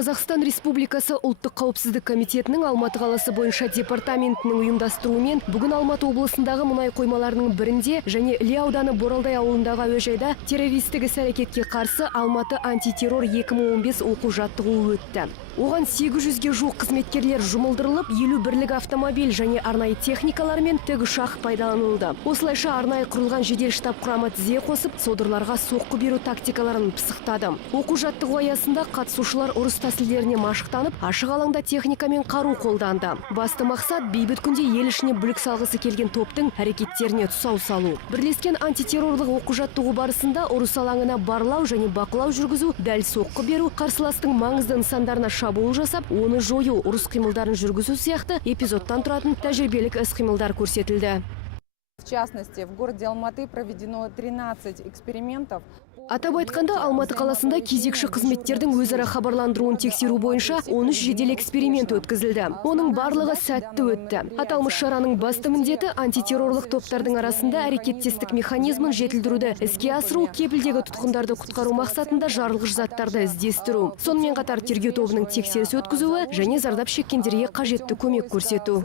Қазақстан Республикасы ұлттық қауіпсіздік комитетінің Алматы қаласы бойынша департаментінің ұйымдастыруымен бүгін Алматы облысындағы мұнай қоймаларының бірінде және Іле ауданы Боралдай ауылындағы әуежайда террористік іс-әрекетке қарсы Алматы антитеррор 2015 оқу жаттығуы өтті. Оған 800-ге жуық қызметкерлер жұмылдырылып, 50 бірлік автомобиль және арнайы техникалар мен тікұшақ пайдаланылды. Осылайша арнайы құрылған жедел штаб құрамы тізе қосып, содырларға соққы беру тактикаларын пысықтады. Оқу жаттығу аясында қатысушылар ұрыс тәсілдеріне машықтанып, ашық алаңда техника мен қару қолданды. Басты мақсат бейбіт күнде ел ішіне бүлік салғысы келген топтың әрекеттеріне тұсау салу. Бірлескен антитеррорлық оқу жаттығу барысында ұрыс алаңына барлау және бақылау жүргізу, дәл соққы беру, қарсыластың маңызды нысандарына шабуыл жасап, оны жою, ұрыс қимылдарын жүргізу сияқты эпизодтан тұратын тәжірибелік іс-қимылдар көрсетілді. В частности, в городе Алматы проведено 13 экспериментов. Атап айтқанда, Алматы қаласында кезекші қызметтердің өзара хабарландыруын тексеру бойынша 13 жедел эксперимент өткізілді. Оның барлығы сәтті өтті. Аталмыш шараның басты міндеті антитеррорлық топтардың арасында әрекеттестік механизмін жетілдіруді іске асыру, кепілдегі тұтқындарды құтқару мақсатында жарылғыш заттарды іздестіру. Сонымен қатар тергеу тобының тексеріс өткізуі және зардап шеккендерге қажетті көмек көрсету.